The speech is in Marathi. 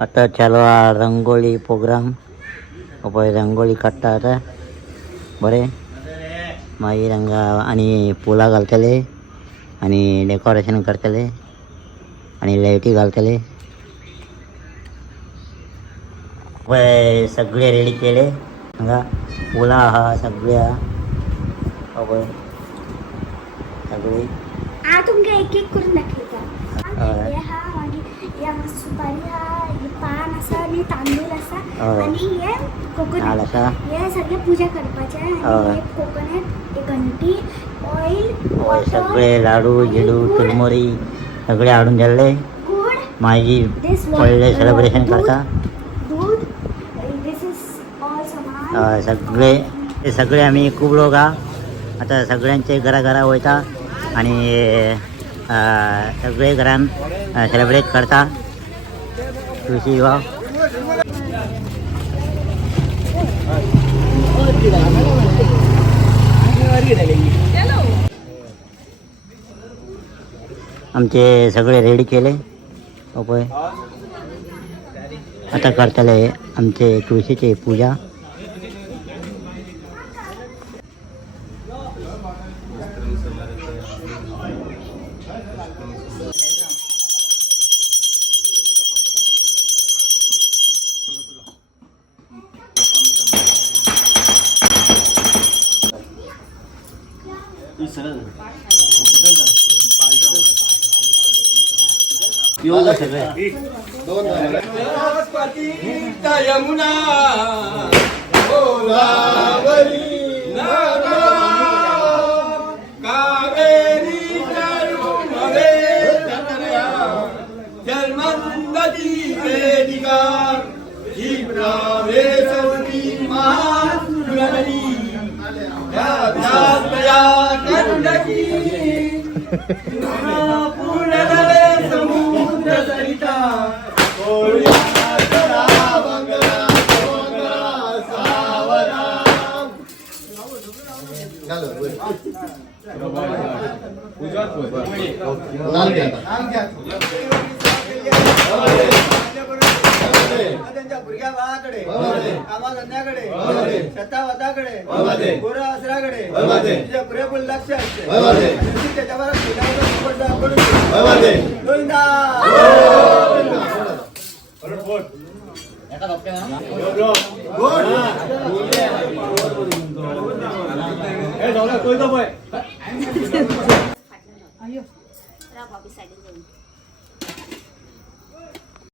आता चालू हा रंगोळी प्रोग्राम. रंगोळी काढता आता बरे माई रंगा आणि फुला घालतले आणि डेकोरेशन करतले आणि लाईटी घालतले. सगळे रेडी केले हांगा फुला हा सगळ्या सगळी तुमका एक एक करून दाखवता. हा मागीर या सुपारी हा हे पान आसा आणि तांदूळ आसा आणि हे कोकोनट हे सगळे पूजा करपाचे आणि हे कोकोनट हे घंटी ऑइल सगळे लाडू जिडू चुरमुरी सगळे हाडून दिले. गुड माझी पडले सेलिब्रेशन करता दूध दिस इज ऑल सामान सगळे सगळे आम्ही खूप लोक हा आता सगळ्यांचे घरा वयता आणि सगळे घरान सेलिब्रेट करता तुळशी विवाह. आमचे सगळे रेडी केले पळय आता करतले आमचे तुळशीची पूजा. यमुना गोदावरी कावेरी नर्मदे जलमंदती वेदिका जीवनावेशवती महानदी या कंदकी पूर्णले समुद्र सरिता भुरग्या बाळाकडे कामाधंद्याकडे शेतावताकडे गोरा आसराकडे तुझ्या पुरेपूर लक्ष असते त्याच्यावर राव बाबी साईडला जाऊन